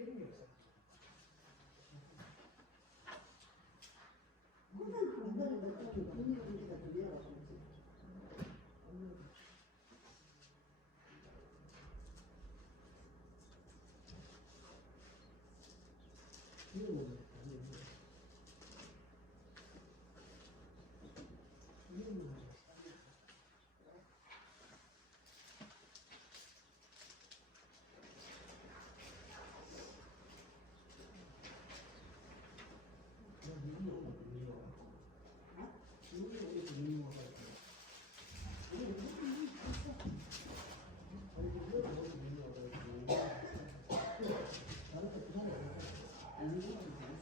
되는 게 없어. 항상 건강을 갖다 좀 분위기 문제가 좀 내려가서 이거 뭐지? 이거 뭐지? 아니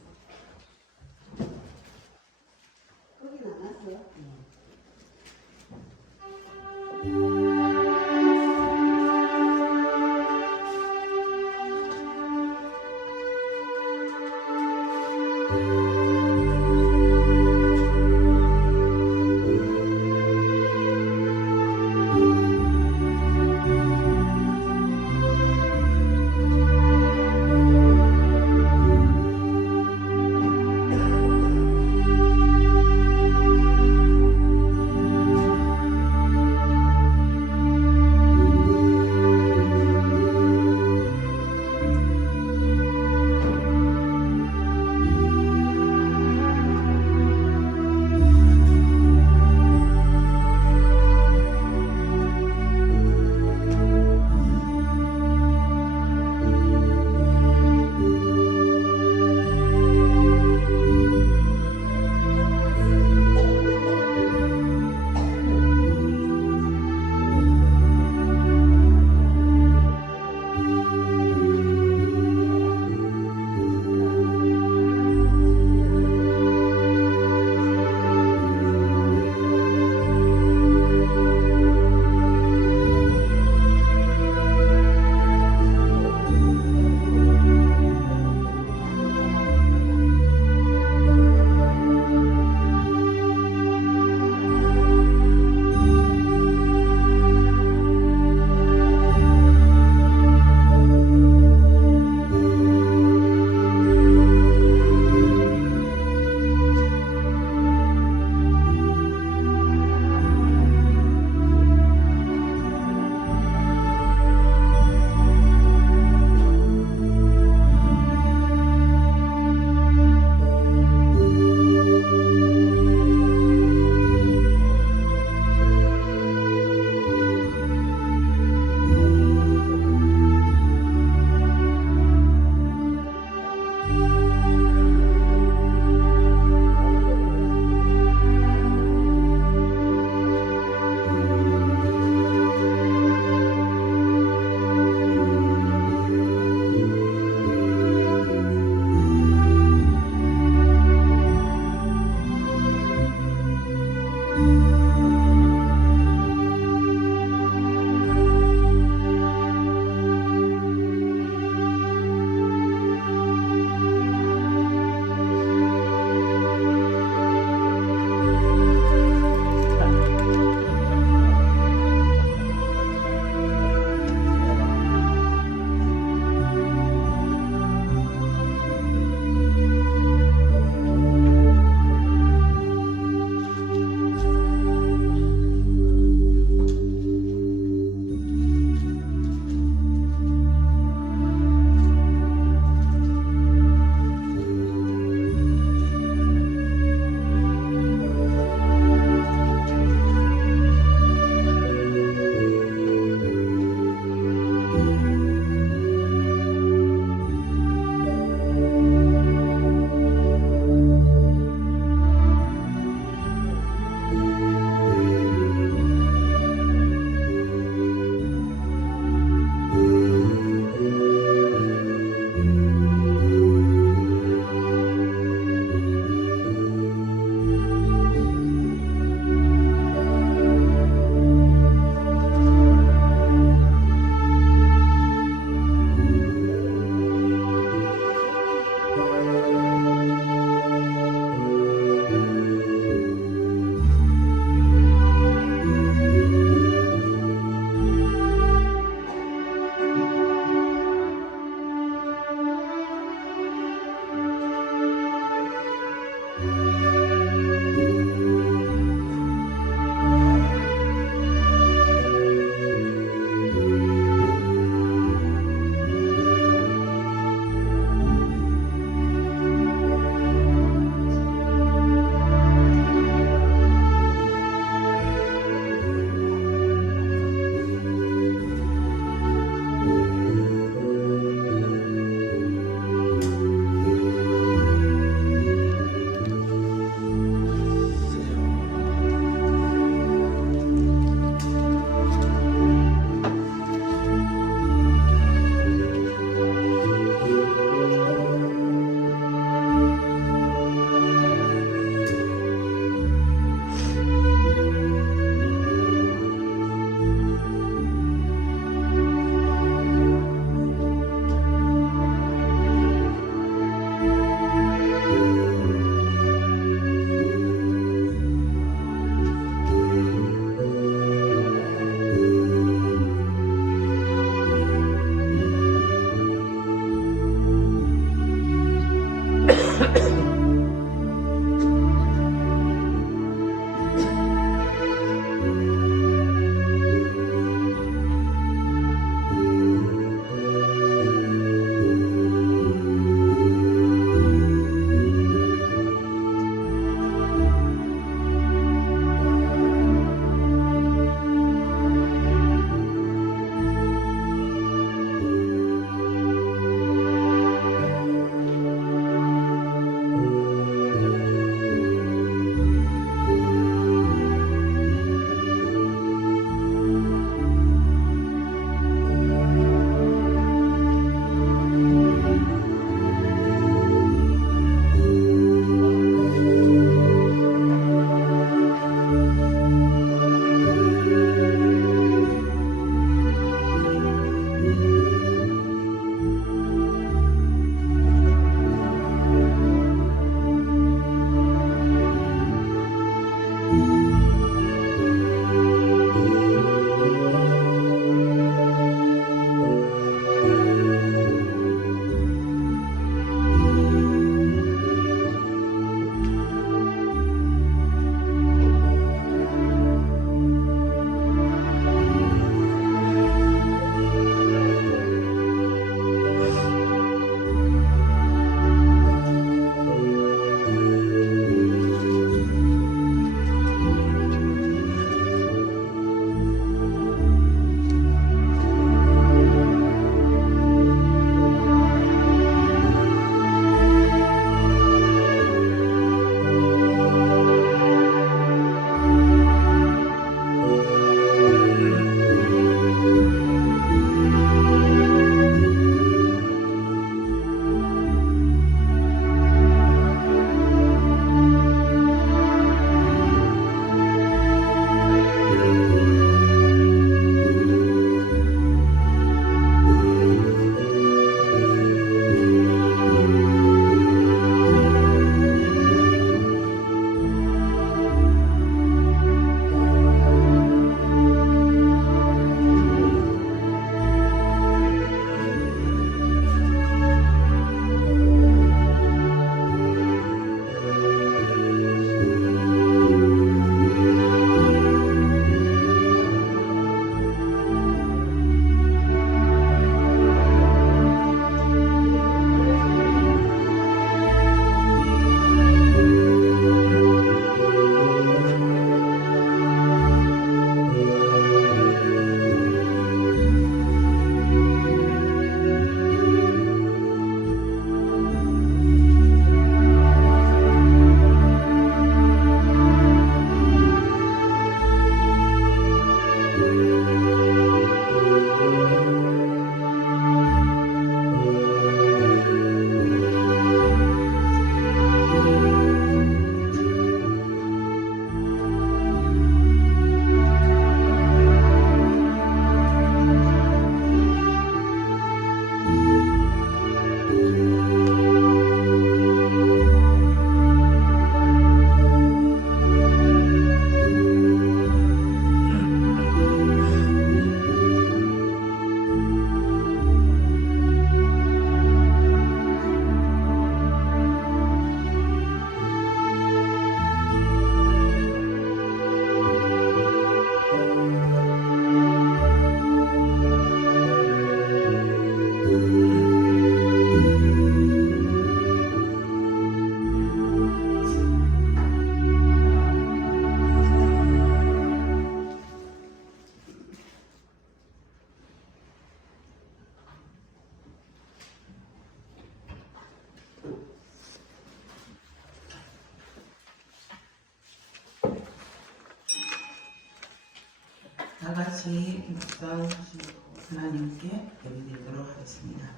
다 같이 묵상하시고 하나님께 예배드리도록 하겠습니다.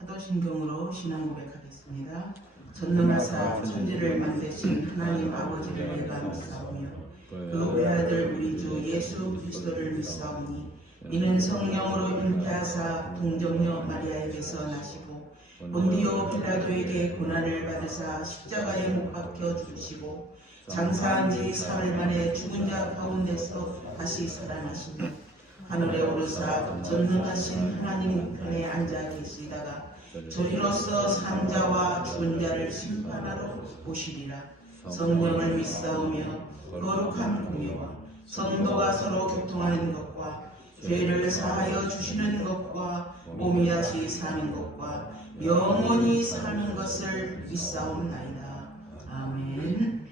사도신경으로 신앙 고백하겠습니다. 전능하사 천지를 만드신 하나님 아버지를 내가 믿사오며 그 외아들 우리 주 예수 그리스도를 믿사오니 이는 성령으로 잉태하사 동정녀 마리아에게서 나시고 본디오 빌라도에게 고난을 받으사 십자가에 못 박혀 죽으시고 장사한 지 사흘 만에 죽은 자 가운데서 다시 살아나시며 하늘에 오르사 전능하신 하나님 우편에 앉아 계시다가 저리로서 산 자와 죽은 자를 심판하러 오시리라. 성령을 믿사오며 거룩한 공예와 성도가 서로 교통하는 것과 죄를 사하여 주시는 것과 몸이 다시 사는 것과 영원히 사는 것을 믿사옵나이다. 아멘.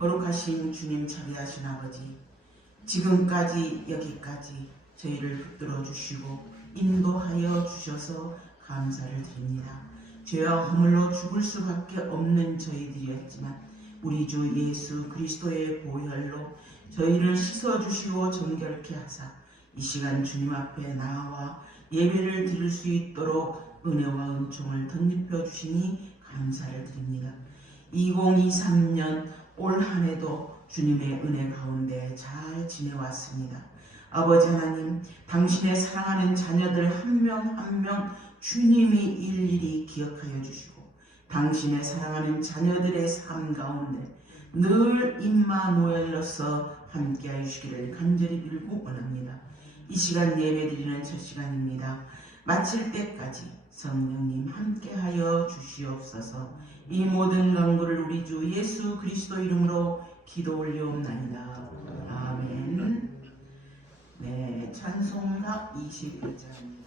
거룩하신 주님, 자비하신 아버지, 지금까지 여기까지 저희를 붙들어 주시고 인도하여 주셔서 감사를 드립니다. 죄와 허물로 죽을 수밖에 없는 저희들이었지만 우리 주 예수 그리스도의 보혈로 저희를 씻어주시고 정결케 하사 이 시간 주님 앞에 나와 예배를 드릴 수 있도록 은혜와 은총을 덧입혀 주시니 감사를 드립니다. 2023년 올 한 해도 주님의 은혜 가운데 잘 지내왔습니다. 아버지 하나님, 당신의 사랑하는 자녀들 한 명 한 명 주님이 일일이 기억하여 주시고 당신의 사랑하는 자녀들의 삶 가운데 늘 임마누엘로서 함께하여 주시기를 간절히 빌고 원합니다. 이 시간 예배드리는 첫 시간입니다. 마칠 때까지 성령님 함께하여 주시옵소서. 이 모든 간구를 우리 주 예수 그리스도 이름으로 기도 올려옵나이다. 아멘. 네, 찬송가 21장입니다.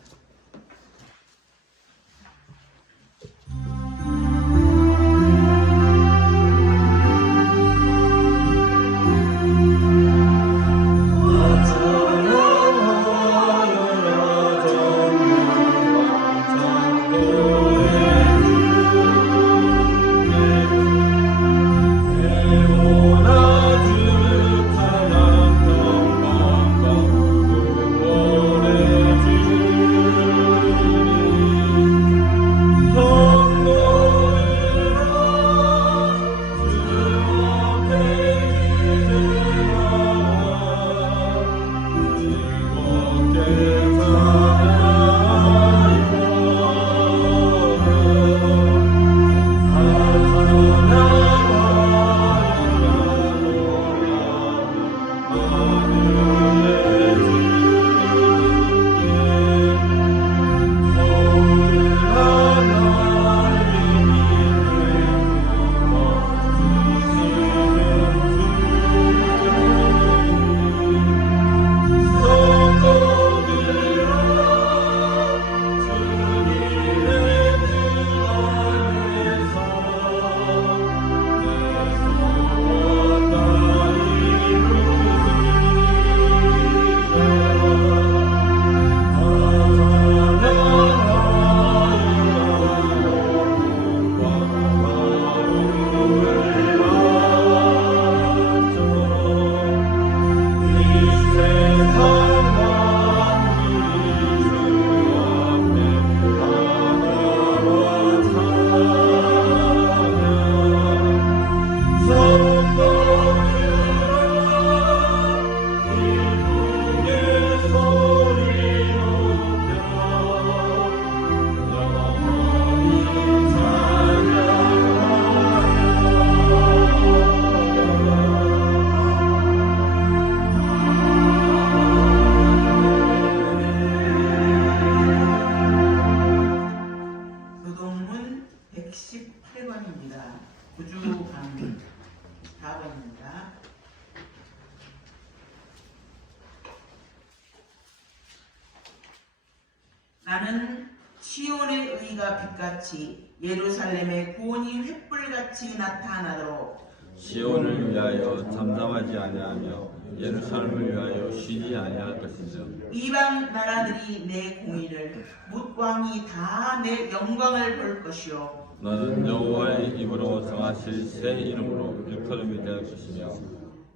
주 나는 시온의 의가 빛같이 예루살렘의 구원이 횃불같이 나타나도록 시온을 위하여 잠잠하지 아니하며 예루살렘을 위하여 쉬지 아니할 것이며 이방 나라들이 내 공의를 뭇 왕이 다 내 영광을 볼 것이요 너는 여호와의 입으로 정하실 새 이름으로 일컬음이 될 것이며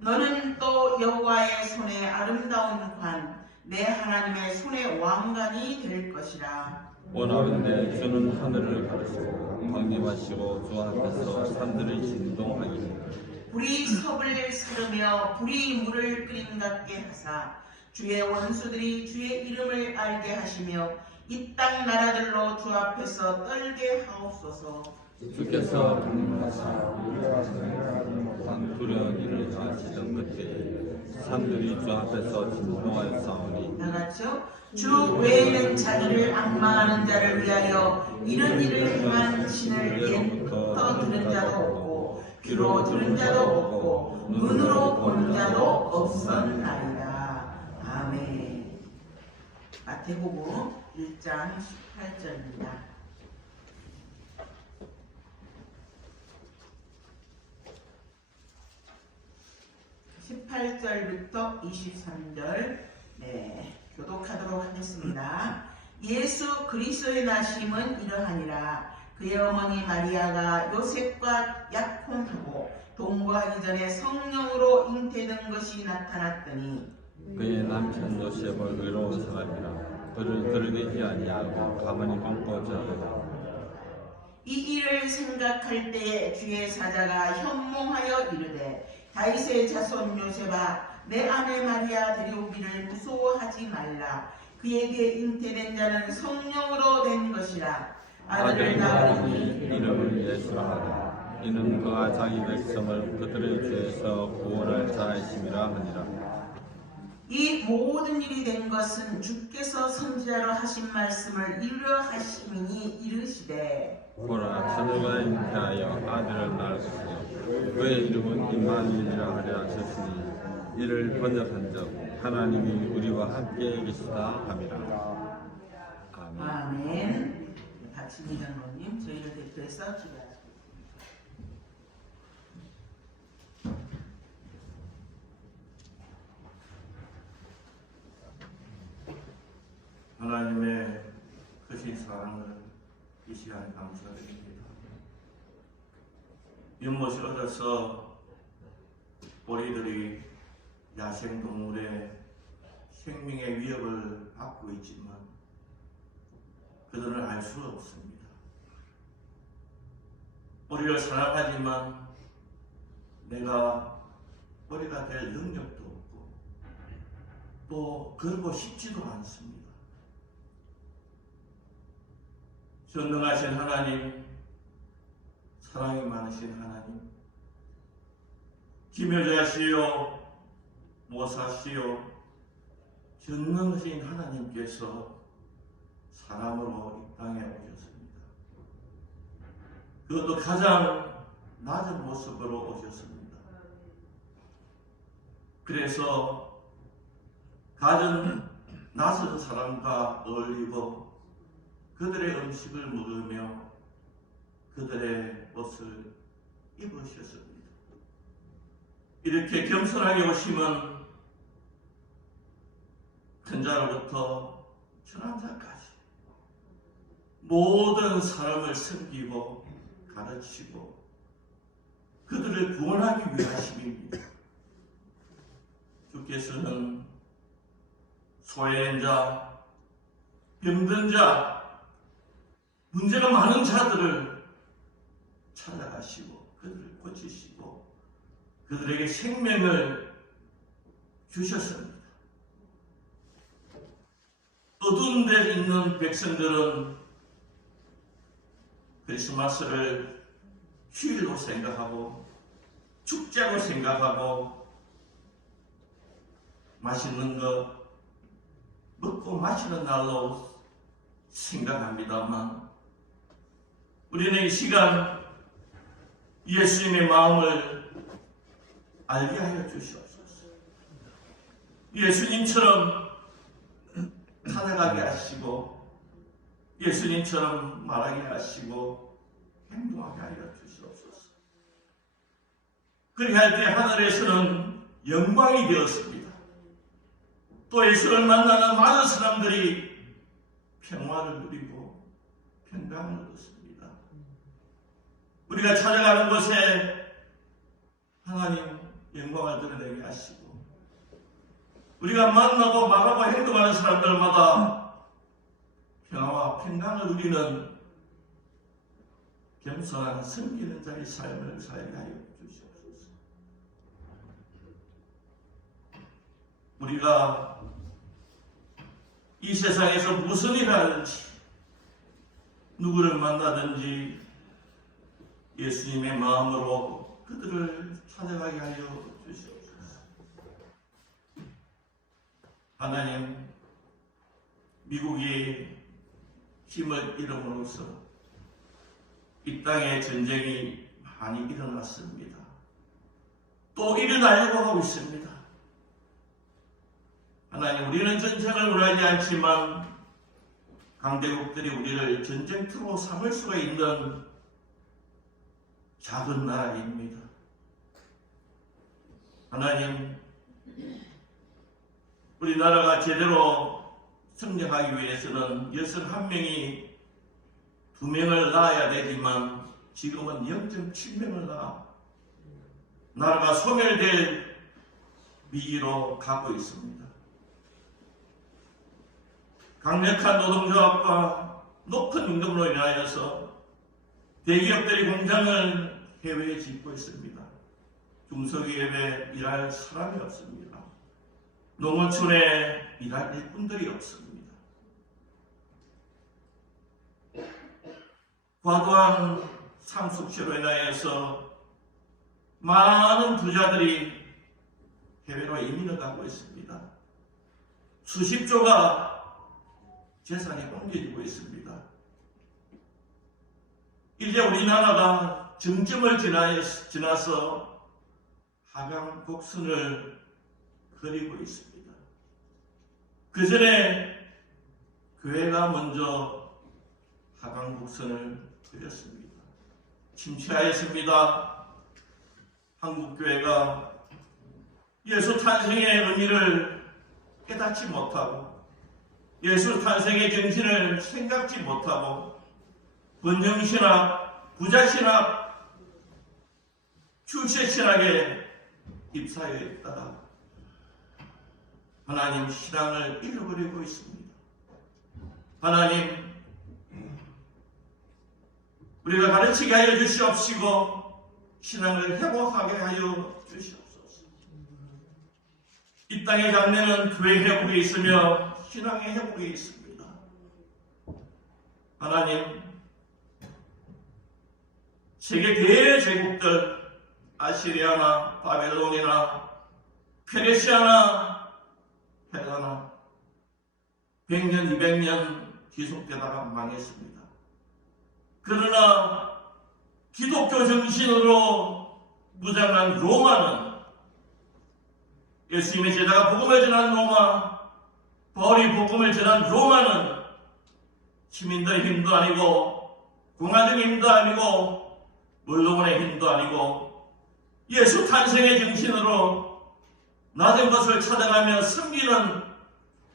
너는 또 여호와의 손에 아름다운 관 내 하나님의 손의 왕관이 될 것이라. 원하건대 주는 하늘을 가르시고 강림하시고 주 앞에서 산들을 진동하기를 불이 섭을 사르며 불이 물을 끓임 같게 하사 주의 원수들이 주의 이름을 알게 하시며 이 땅 나라들로 주 앞에서 떨게 하옵소서. 주께서 불문하사 우리와 생각하지 못한 두려운 일을 하시던 그때 산들이 주 앞에서 진동하였사오니 다 같이요. 주 외에는 자기를 악망하는 자를 위하여 이런 일을 행한 신을 옛부터 들은 자도 없고 귀로 들은 자도 없고 눈으로 본 자도 없었나이다. 아멘. 마태복음 1장 18절입니다. 18절부터 23절 교독하도록 하겠습니다. 예수 그리스도의 나심은 이러하니라. 그의 어머니 마리아가 요셉과 약혼하고 동거하기 전에 성령으로 잉태된 것이 나타났더니 그의 남편 요셉을 의로운 사람이라 그를 들리지 아니하고 가만히 끊고 자르라. 이 일을 생각할 때에 주의 사자가 현몽하여 이르되 다윗의 자손 요셉아 내 아내 마리아 데려오기를 무서워하지 말라. 그에게 잉태된 자는 성령으로 된 것이라. 아들을 낳으니 이름을 예수라 하라. 이는 그가 자기 백성을 그들의 죄에서 구원할 자이심이라 하니라. 이 모든 일이 된 것은 주께서 선지자로 하신 말씀을 이루려 하심이니 이르시되 보라 처녀가 잉태하여 아들을 낳을 것이요 그의 이름은 임마누엘이라 하려 하셨으니 이를 번역한 적 하나님이 우리와 함께 계시다 함이라. 아멘. 아멘. 박신희 장로님 저희를 대표해서 기도하십니다. 하나님의 크신 사랑을 이 시간에 감사드립니다. 연못을 얻어서 우리들이 야생동물의 생명의 위협을 받고 있지만 그들은 알 수 없습니다. 우리를 사랑하지만 내가 우리가 될 능력도 없고 또 그러고 싶지도 않습니다. 전능하신 하나님, 사랑이 많으신 하나님, 기묘자시요 모사시요 전능하신 하나님께서 사람으로 이 땅에 오셨습니다. 그것도 가장 낮은 모습으로 오셨습니다. 그래서 가진 낯선 사람과 어울리고 그들의 음식을 먹으며 그들의 옷을 입으셨습니다. 이렇게 겸손하게 오심은 큰 자로부터 천한 자까지 모든 사람을 섬기고 가르치고 그들을 구원하기 위하심입니다. 주께서는 소외된 자, 병든 자, 문제가 많은 자들을 찾아가시고 그들을 고치시고 그들에게 생명을 주셨습니다. 어두운 데 있는 백성들은 크리스마스를 휴일로 생각하고 축제로 생각하고 맛있는 것 먹고 마시는 날로 생각합니다만 우리는 이 시간 예수님의 마음을 알게 하여 주시옵소서. 예수님처럼 살아가게 하시고 예수님처럼 말하게 하시고 행동하게 하여 주시옵소서. 그렇게 할 때 하늘에서는 영광이 되었습니다. 또 예수를 만나는 많은 사람들이 평화를 누리고 평강을 얻었습니다. 우리가 찾아가는 곳에 하나님 영광을 드러내게 하시고 우리가 만나고 말하고 행동하는 사람들마다 평화와 평강을 누리는 겸손한 섬기는 자의 삶을 살게 하여 주시옵소서. 우리가 이 세상에서 무슨 일을 하든지 누구를 만나든지 예수님의 마음으로 그들을 찾아가게 하여 주시옵소서. 하나님, 미국이 힘을 잃음으로써 이 땅에 전쟁이 많이 일어났습니다. 또 일어나려고 하고 있습니다. 하나님, 우리는 전쟁을 원하지 않지만 강대국들이 우리를 전쟁터로 삼을 수가 있는 작은 나라입니다. 하나님, 우리나라가 제대로 성장하기 위해서는 여성 1명이 2명을 낳아야 되지만 지금은 0.7명을 낳아 나라가 소멸될 위기로 가고 있습니다. 강력한 노동조합과 높은 임금으로 인하여서 대기업들이 공장을 해외에 짓고 있습니다. 중소기업에 일할 사람이 없습니다. 농어촌에 일할 일꾼들이 없습니다. 과도한 상속세로 인하여서 많은 부자들이 해외로 이민을 가고 있습니다. 수십조가 재산이 옮겨지고 있습니다. 이제 우리나라가 정점을 지나서 하강 곡선을 그리고 있습니다. 그 전에 교회가 먼저 하강 곡선을 그렸습니다. 침체하였습니다. 한국교회가 예수 탄생의 의미를 깨닫지 못하고 예수 탄생의 정신을 생각지 못하고 번영신학, 부자신학, 출세신학에 입사하여 있다가 하나님 신앙을 잃어버리고 있습니다. 하나님, 우리가 가르치게 하여 주시옵시고 신앙을 회복하게 하여 주시옵소서. 이 땅의 장래는 교회 회복에 있으며 신앙의 회복에 있습니다. 하나님, 세계 대제국들 아시리아나 바벨론이나 페르시아나 페르시아나 100년, 200년 지속되다가 망했습니다. 그러나 기독교 정신으로 무장한 로마는 예수님의 제자가 복음을 전한 로마, 바울이 복음을 전한 로마는 시민들의 힘도 아니고 공화정의 힘도 아니고 물로몬의 힘도 아니고 예수 탄생의 정신으로 낮은 것을 찾아가며 섬기는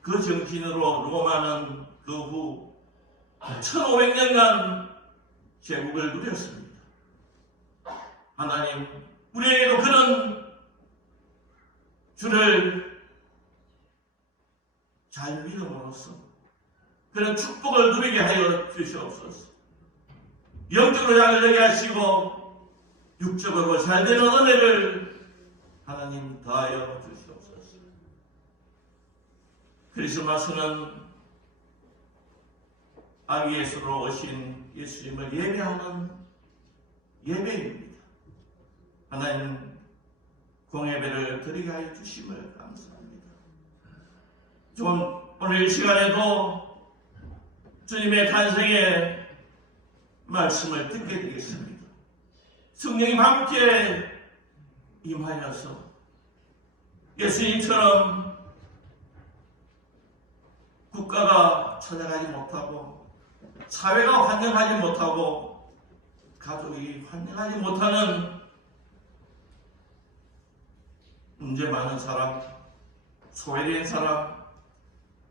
그 정신으로 로마는 그 후 1500년간 제국을 누렸습니다. 하나님, 우리에게도 그런 주를 잘 믿음으로써 그런 축복을 누리게 하여 주시옵소서. 영적으로 양을 하시고 육적으로 잘되는 은혜를 하나님 더하여 주시옵소서. 크리스마스는 아기 예수로 오신 예수님을 예배하는 예배입니다. 하나님, 공예배를 드리게 하여 주심을 감사합니다. 오늘 이 시간에도 주님의 탄생의 말씀을 듣게 되겠습니다. 성령님 함께 임하여서 예수님처럼 국가가 찾아가지 못하고 사회가 환영하지 못하고 가족이 환영하지 못하는 문제 많은 사람, 소외된 사람,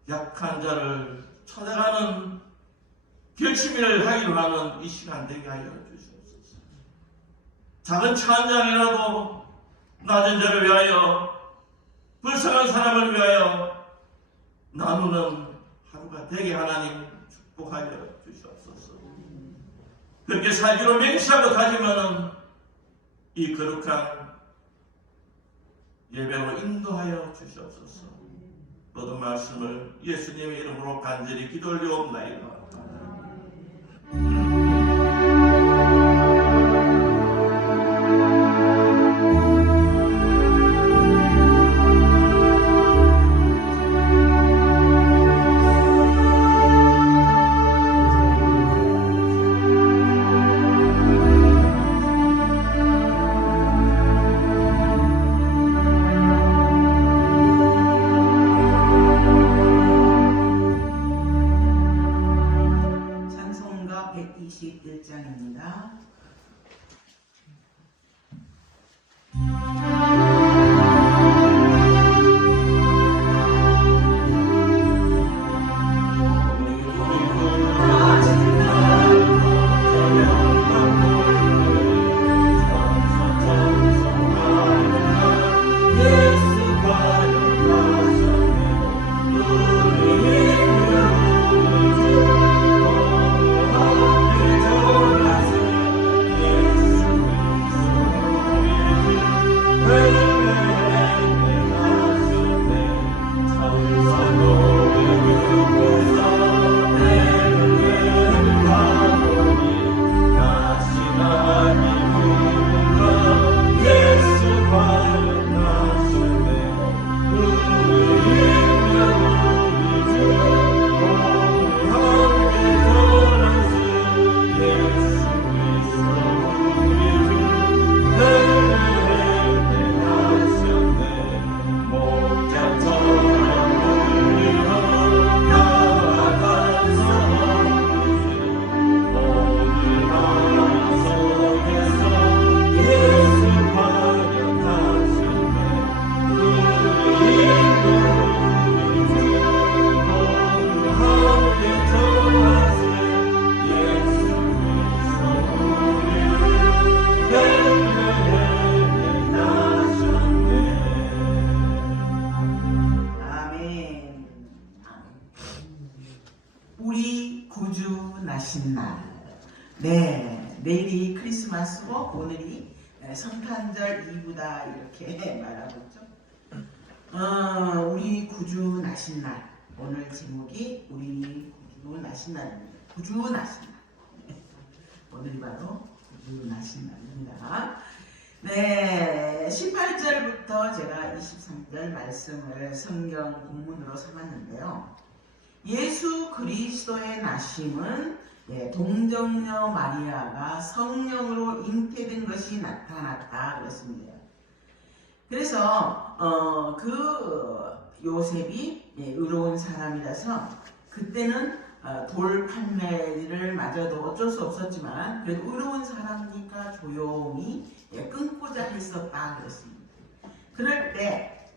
약한 자를 찾아가는 결심을 하기로 하는 이 시간 되게 하여 주시옵소서. 작은 차 한 잔이라도 낮은 자를 위하여, 불쌍한 사람을 위하여 나누는 하루가 되게 하나님 축복하여 주시옵소서. 그렇게 살기로 맹세하고 다짐하는 이 거룩한 예배로 인도하여 주시옵소서. 모든 말씀을 예수님의 이름으로 간절히 기도 올리옵나이다. 찬송가 121장입니다. 우리 구주 나신 날. 네, 내일이 크리스마스고 오늘이 성탄절 이브다 이렇게 말하고 있죠. 우리 구주 나신 날. 오늘 제목이 우리 구주 나신 날입니다. 구주 나신 날. 오늘이 바로 구주 나신 날입니다. 네, 18절부터 제가 23절 말씀을 성경 본문으로 삼았는데요. 예수 그리스도의 나심은 동정녀 마리아가 성령으로 잉태된 것이 나타났다 그랬습니다. 그래서 요셉이 의로운 사람이라서 그때는 돌 판매를 마저도 어쩔 수 없었지만 그래도 의로운 사람이니까 조용히 끊고자 했었다 그랬습니다. 그럴 때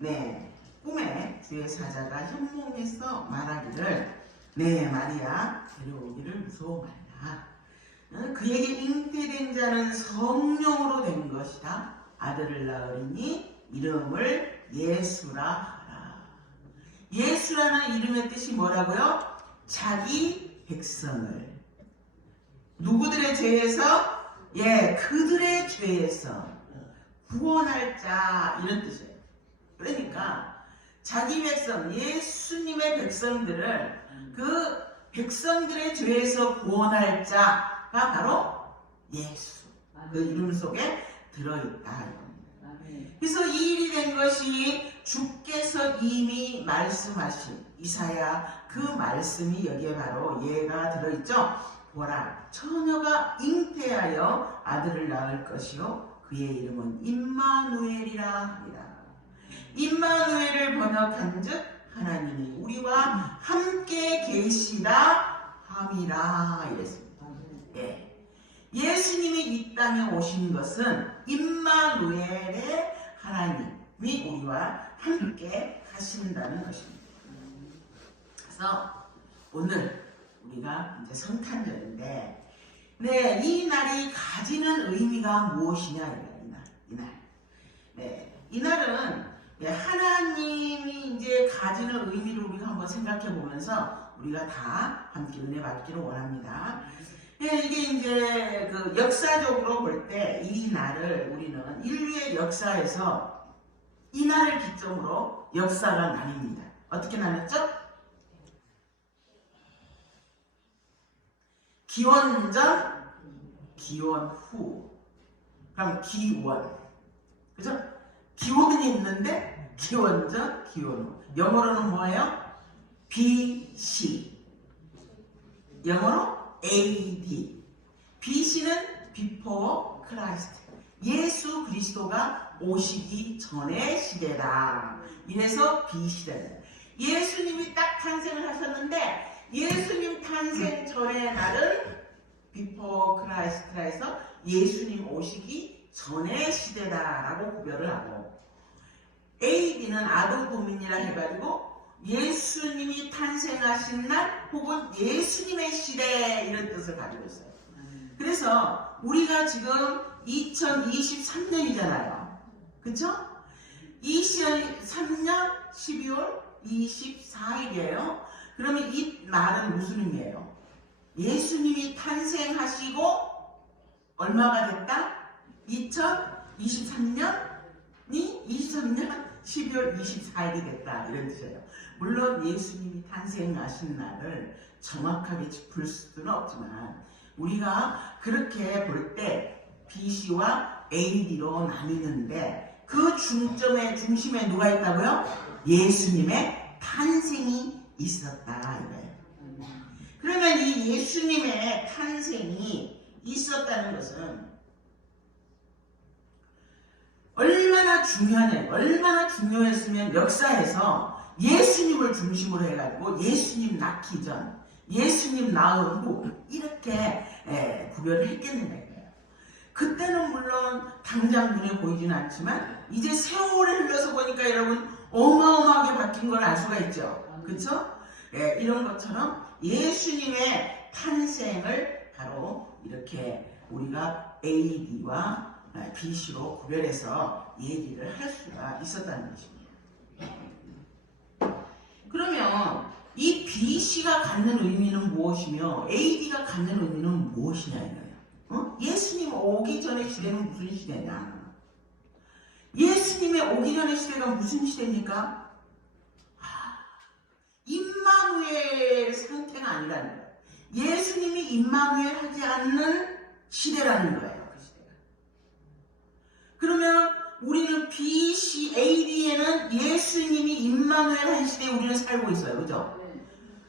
꿈에 주의 사자가 현몽에서 말하기를 마리아 데려오기를 무서워 말라. 그에게 잉태된 자는 성령으로 된 것이다. 아들을 낳으리니 이름을 예수라 하라. 예수라는 이름의 뜻이 뭐라고요? 자기 백성을 누구들의 죄에서? 그들의 죄에서 구원할 자 이런 뜻이에요. 그러니까 자기 백성, 예수님의 백성들을 그 백성들의 죄에서 구원할 자가 바로 예수. 그 이름 속에 들어있다. 그래서 이 일이 된 것이 주께서 이미 말씀하신 이사야 그 말씀이 여기에 바로 얘가 들어있죠. 보라, 처녀가 잉태하여 아들을 낳을 것이요 그의 이름은 임마누엘이라 하리라. 임마누엘을 번역한 즉 하나님이 우리와 함께 계시다 함이라 이랬습니다. 예. 예수님이 이 땅에 오신 것은 임마누엘의 하나님이 우리와 함께 하신다는 것입니다. 그래서 오늘 우리가 이제 성탄절인데, 네, 이 날이 가지는 의미가 무엇이냐 이날. 네, 이 날은 하나님이 이제 가지는 의미를 우리가 한번 생각해 보면서 우리가 다 함께 은혜 받기를 원합니다. 네, 이게 이제 그 역사적으로 볼 때 이 날을 우리는 인류의 역사에서 이 날을 기점으로 역사가 나뉩니다. 어떻게 나눴죠? 기원 전, 기원 후. 그럼 기원. 그죠? 기원이 있는데 기원 전, 기원 후. 영어로는 뭐예요? BC. 영어로 AD. BC는 Before Christ. 예수 그리스도가 오시기 전의 시대다. 이래서 BC다. 예수님이 딱 탄생을 하셨는데 예수님 탄생 전의 날은 Before Christ라 해서 예수님 오시기 전의 시대다라고 구별을 하고, AD는 아도 도민이라 해가지고 예수님이 탄생하신 날 혹은 예수님의 시대 이런 뜻을 가지고 있어요. 그래서 우리가 지금 2023년이잖아요. 그쵸? 2023년 12월 24일이에요. 그러면 이 날은 무슨 의미예요? 예수님이 탄생하시고 얼마가 됐다? 2023년이 23년 12월 24일이 됐다 이런 뜻이에요. 물론 예수님이 탄생하신 날을 정확하게 짚을 수는 없지만 우리가 그렇게 볼 때 BC와 AD로 나뉘는데 그 중심에 누가 있다고요? 예수님의 탄생이 있었다 이거예요. 그러면 이 예수님의 탄생이 있었다는 것은 얼마나 중요했으면 역사에서 예수님을 중심으로 해가지고 예수님 낳기 전, 예수님 낳은 후 이렇게 구별을 했겠느냐. 그때는 물론 당장 눈에 보이지는 않지만 이제 세월이 흘러서 보니까 여러분 어마어마하게 바뀐 걸 알 수가 있죠. 그렇죠? 이런 것처럼 예수님의 탄생을 바로 이렇게 우리가 AD와 BC로 구별해서 얘기를 할 수가 있었다는 것입니다. 그러면 이 BC가 갖는 의미는 무엇이며 AD가 갖는 의미는 무엇이냐 이거예요. 예수님 오기 전의 시대는 무슨 시대냐? 예수님의 오기 전의 시대가 무슨 시대입니까? 임마누엘 상태가 아니라는 거예요. 예수님이 임마누엘 하지 않는 시대라는 거예요. 그 시대가. 그러면 우리는 BC, AD에는 예수님이 임마누엘 한 시대에 우리는 살고 있어요. 그죠?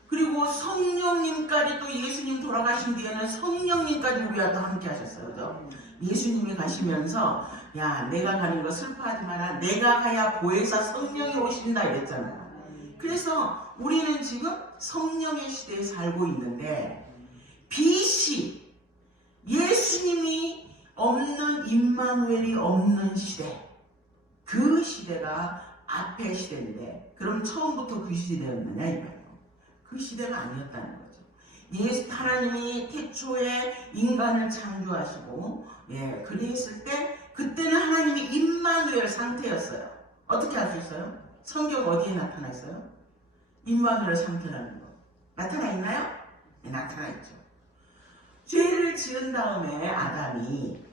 그리고 성령님까지 또 예수님 돌아가신 뒤에는 성령님까지 우리와 또 함께 하셨어요. 그죠? 예수님이 가시면서 야 내가 가는 거 슬퍼하지 마라. 내가 가야 보혜사 성령이 오신다 이랬잖아요. 그래서 우리는 지금 성령의 시대에 살고 있는데 BC 예수님이 없는 임마누엘이 없는 시대, 그 시대가 앞의 시대인데 그럼 처음부터 그 시대였느냐 이거예요. 그 시대가 아니었다는 거죠. 하나님이 태초에 인간을 창조하시고 그랬을 때 그때는 하나님이 임마누엘 상태였어요. 어떻게 알 수 있어요? 성경 어디에 나타나 있어요? 임마누엘 상태라는 거 나타나 있나요? 네, 나타나 있죠. 죄를 지은 다음에 아담이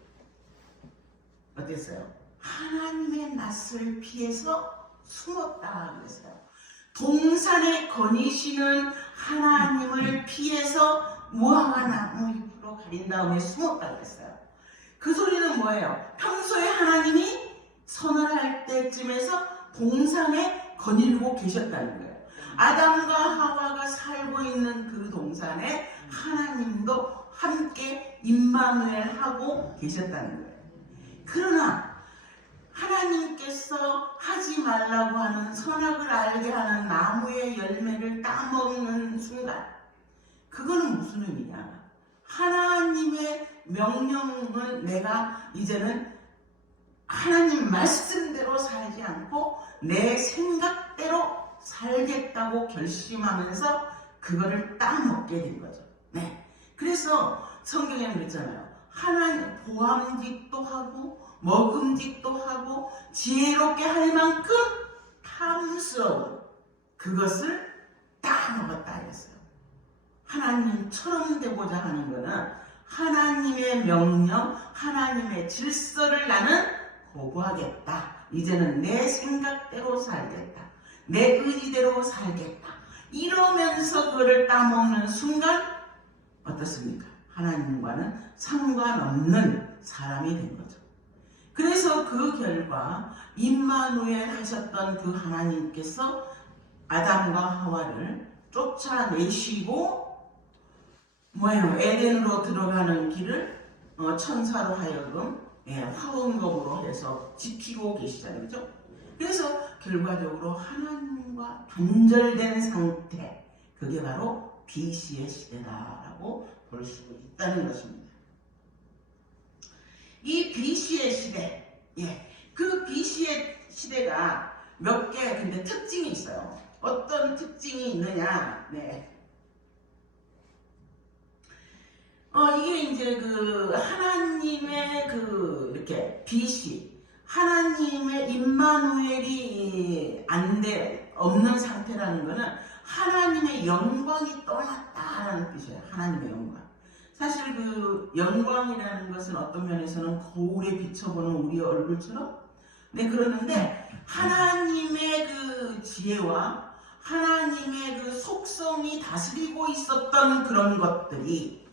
어땠어요? 하나님의 낯을 피해서 숨었다 그랬어요. 동산에 거니시는 하나님을 피해서 무화과 나무 잎으로 가린 다음에 숨었다 그랬어요. 그 소리는 뭐예요? 평소에 하나님이 선을 할 때쯤에서 동산에 거닐고 계셨다는 거예요. 아담과 하와가 살고 있는 그 동산에 하나님도 함께 임마누엘 하고 계셨다는 거예요. 그러나 하나님께서 하지 말라고 하는 선악을 알게 하는 나무의 열매를 따먹는 순간 그거는 무슨 의미냐? 하나님의 명령은 내가 이제는 하나님 말씀대로 살지 않고 내 생각대로 살겠다고 결심하면서 그거를 딱 먹게 된 거죠. 네. 그래서 성경에 그랬잖아요. 하나님 보암직도 하고 먹음직도 하고 지혜롭게 할 만큼 탐스러운 그것을 딱 먹었다 했어요. 하나님처럼 되고자 하는 것은 하나님의 명령, 하나님의 질서를 나는 거부하겠다. 이제는 내 생각대로 살겠다. 내 의지대로 살겠다. 이러면서 그거를 따먹는 순간 어떻습니까? 하나님과는 상관없는 사람이 된 거죠. 그래서 그 결과 임마누엘 하셨던 그 하나님께서 아담과 하와를 쫓아내시고 에덴으로 들어가는 길을 천사로 하여금 화원검으로 해서 지키고 계시잖아요. 그죠? 그래서 결과적으로 하나님과 단절된 상태, 그게 바로 BC의 시대다라고 볼 수 있다는 것입니다. 이 BC의 시대, 그 BC의 시대가 몇 개 근데 특징이 있어요. 어떤 특징이 있느냐? 이게 이제 그 하나님의 그 이렇게 BC, 하나님의 임마누엘이 없는 상태라는 것은 하나님의 영광이 떠났다라는 뜻이에요. 하나님의 영광. 사실 그 영광이라는 것은 어떤 면에서는 거울에 비춰보는 우리의 얼굴처럼 그러는데 하나님의 그 지혜와 하나님의 그 속성이 다스리고 있었던 그런 것들이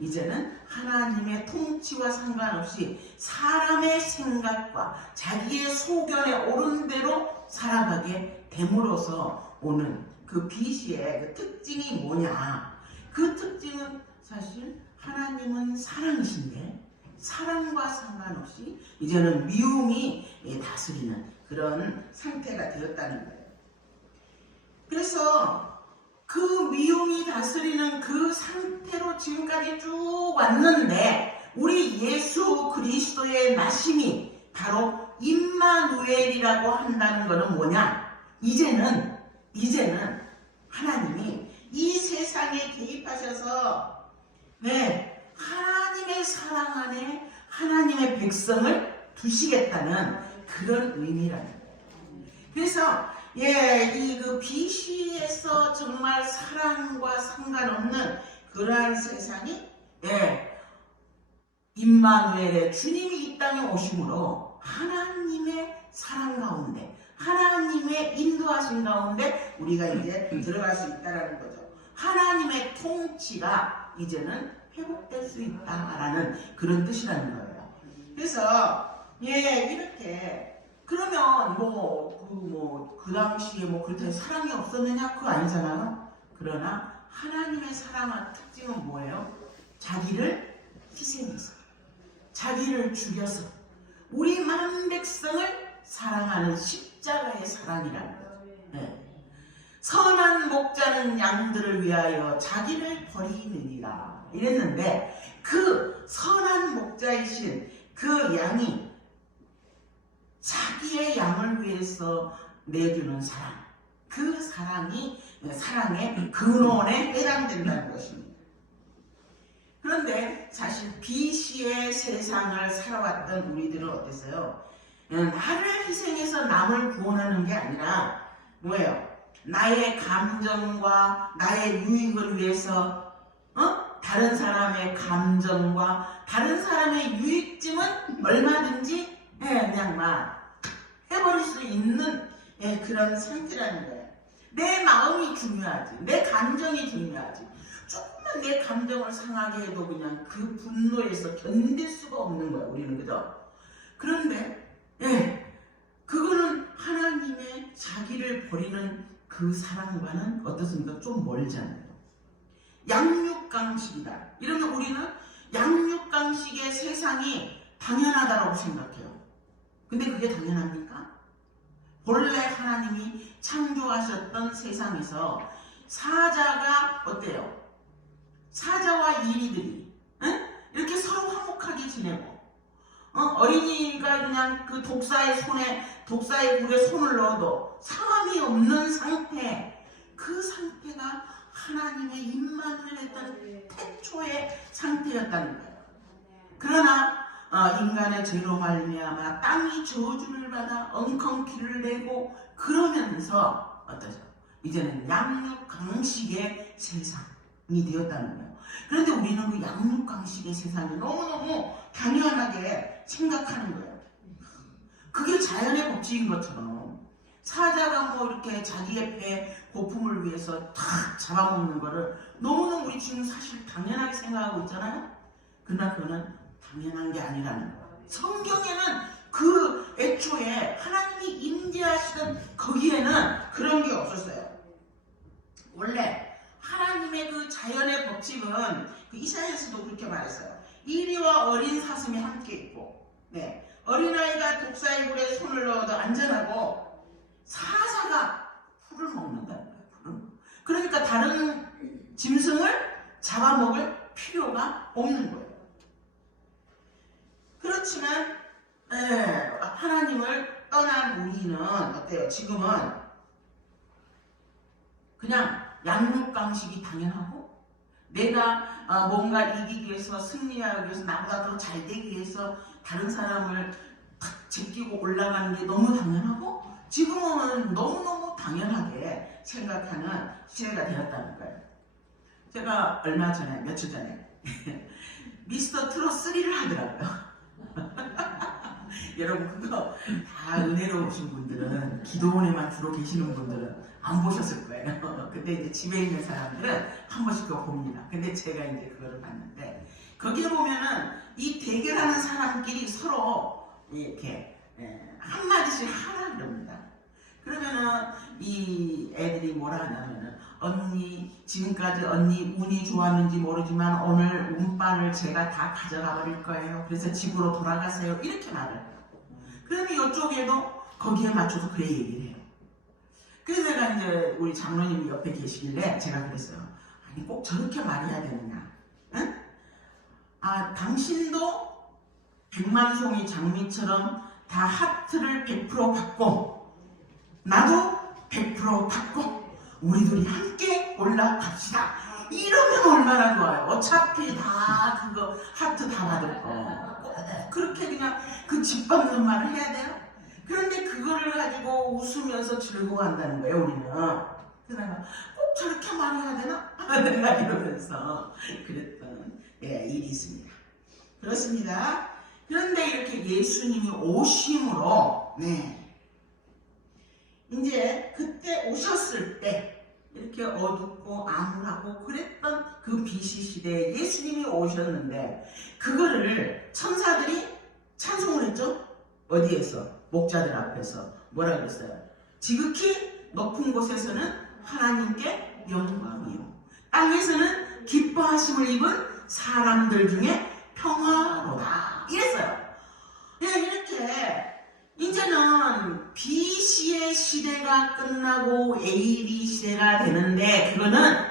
이제는 하나님의 통치와 상관없이 사람의 생각과 자기의 소견에 옳은 대로 살아가게 됨으로써 오는 그 BC의 그 특징이 뭐냐? 그 특징은 사실 하나님은 사랑이신데 사랑과 상관없이 이제는 미움이 다스리는 그런 상태가 되었다는 거예요. 그래서 그 미움이 다스리는 그 상태로 지금까지 쭉 왔는데 우리 예수 그리스도의 나심이 바로 임마누엘이라고 한다는 것은 뭐냐? 이제는 하나님이 이 세상에 개입하셔서 하나님의 사랑 안에 하나님의 백성을 두시겠다는 그런 의미라는 거예요. 그래서 이 그 BC에서 정말 사랑과 상관없는 그러한 세상이 임마누엘의 주님이 이 땅에 오심으로 하나님의 사랑 가운데 하나님의 인도하신 가운데 우리가 이제 들어갈 수 있다라는 거죠. 하나님의 통치가 이제는 회복될 수 있다라는 그런 뜻이라는 거예요. 그래서 이렇게 그러면 그 당시에 그렇게 사랑이 없었느냐? 그거 아니잖아요. 그러나 하나님의 사랑의 특징은 뭐예요? 자기를 희생해서 자기를 죽여서 우리 만 백성을 사랑하는 십자가의 사랑이라는 거죠. 선한 목자는 양들을 위하여 자기를 버리느니라 이랬는데 그 선한 목자이신 그 양이 자기의 양을 위해서 내주는 사랑, 그 사랑이 사랑의 근원에 해당된다는 것입니다. 그런데 사실 BC의 세상을 살아왔던 우리들은 어땠어요? 나를 희생해서 남을 구원하는 게 아니라 뭐예요? 나의 감정과 나의 유익을 위해서 다른 사람의 감정과 다른 사람의 유익쯤은 얼마든지 그냥 해버릴 수 있는 그런 상태라는 거예요. 내 마음이 중요하지, 내 감정이 중요하지. 조금만 내 감정을 상하게 해도 그냥 그 분노에서 견딜 수가 없는 거야, 우리는. 그죠? 그런데 그거는 하나님의 자기를 버리는 그 사랑과는 어떻습니까? 좀 멀잖아요. 양육강식이다. 이러면 우리는 양육강식의 세상이 당연하다고 생각해요. 근데 그게 당연합니까? 본래 하나님이 창조하셨던 세상에서 사자가 어때요? 사자와 이리들이 이렇게 서로 화목하게 지내고 어린이가 그냥 그 독사의 굴에 손을 넣어도 상함이 없는 상태, 그 상태가 하나님의 임만을 했던 태초의 상태였다는 거예요. 그러나 인간의 죄로 말미암아 땅이 저주를 받아 엉겅퀴를 내고 그러면서 어떠죠? 이제는 양육강식의 세상이 되었다는 거예요. 그런데 우리는 그 양육강식의 세상이 너무너무 당연하게 생각하는 거예요. 그게 자연의 법칙인 것처럼 사자가 뭐 이렇게 자기의 배 고품을 위해서 탁 잡아먹는 거를 너무너무 우리 지금 사실 당연하게 생각하고 있잖아요. 그러나 그거는 당연한 게 아니라는 거예요. 성경에는 그 애초에 하나님이 임재하시던 거기에는 그런 게 없었어요. 원래 하나님의 그 자연의 법칙은 그 이사야서도 그렇게 말했어요. 이리와 어린 사슴이 함께 있고, 어린아이가 독사의 굴에 손을 넣어도 안전하고 사자가 풀을 먹는다는 거예요. 그러니까 다른 짐승을 잡아먹을 필요가 없는 거예요. 그렇지만 하나님을 떠난 우리는 어때요? 지금은 그냥 양육강식이 당연하고 내가 뭔가 이기기 위해서 승리하기 위해서 나보다 더 잘 되기 위해서 다른 사람을 탁 제끼고 올라가는 게 너무 당연하고 지금은 너무너무 당연하게 생각하는 시대가 되었다는 거예요. 제가 얼마 전에 며칠 전에 미스터 트롯 3를 하더라고요. 여러분 그거 다 은혜로우신 분들은 기도원에만 주로 계시는 분들은 안 보셨을 거예요. 근데 이제 집에 있는 사람들은 한 번씩 그거 봅니다. 근데 제가 이제 그거를 봤는데 거기에 보면은 이 대결하는 사람끼리 서로 이렇게 한마디씩 하라 그럽니다. 그러면은 이 애들이 뭐라 하냐면은 언니 지금까지 언니 운이 좋았는지 모르지만 오늘 운빨을 제가 다 가져가 버릴 거예요. 그래서 집으로 돌아가세요. 이렇게 말을 해요. 그러면 이쪽에도 거기에 맞춰서 그래 얘기를 해요. 그래서 내가 이제 우리 장로님이 옆에 계시길래 제가 그랬어요. 아니 꼭 저렇게 말해야 되느냐? 응? 당신도 백만송이 장미처럼 다 하트를 100% 받고 나도 100% 받고 우리 둘이 함께 올라갑시다. 이러면 얼마나 좋아요. 어차피 다 그거 하트 다 받을 거. 그렇게 그냥 그 집 밟는 말을 해야 돼요? 그런데 그거를 가지고 웃으면서 즐거워한다는 거예요, 우리는. 그래서 내가 꼭 저렇게 말해야 되나? 내가 이러면서 그랬던 일이 있습니다. 그렇습니다. 그런데 이렇게 예수님이 오심으로 이제 그때 오셨을 때 이렇게 어둡고 암울하고 그랬던 그 BC 시대에 예수님이 오셨는데 그거를 천사들이 찬송을 했죠? 어디에서? 목자들 앞에서 뭐라 그랬어요? 지극히 높은 곳에서는 하나님께 영광이요 땅에서는 기뻐하심을 입은 사람들 중에 평화로다 이랬어요. 이렇게 이제는 BC의 시대가 끝나고 AD 시대가 되는데 그거는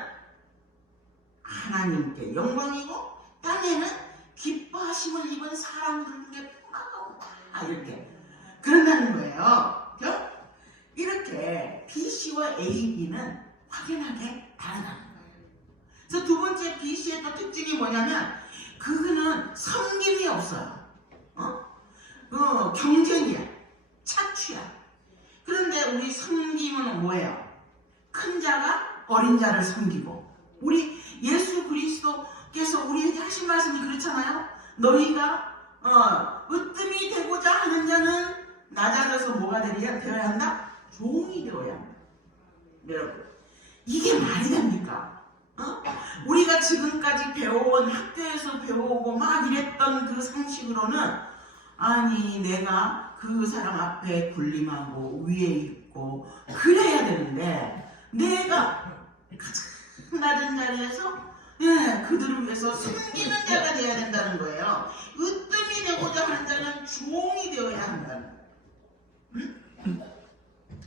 하나님께 영광이고 땅에는 기뻐하심을 입은 사람들 중에 평화로다 이렇게 그런다는 거예요. 이렇게 BC와 AD는 확연하게 다르다는 거예요. 그래서 두 번째 BC의 또 특징이 뭐냐면 그거는 섬김이 없어요. 경쟁이야. 착취야. 그런데 우리 섬김은 뭐예요? 큰 자가 어린 자를 섬기고 우리 예수 그리스도께서 우리에게 하신 말씀이 그렇잖아요. 너희가 으뜸이 되고자 하는 자는 낮아져서 뭐가 되어야 한다? 종이 되어야 한다. 여러분 이게 말이 됩니까? 우리가 지금까지 배워온 학교에서 배워오고 막 이랬던 그 상식으로는 아니 내가 그 사람 앞에 군림하고 위에 있고 그래야 되는데 내가 가장 낮은 자리에서 그들을 위해서 섬기는 자가 되어야 된다는 거예요. 으뜸이 되고자 하는 자는 종이 되어야 한다는 거예요.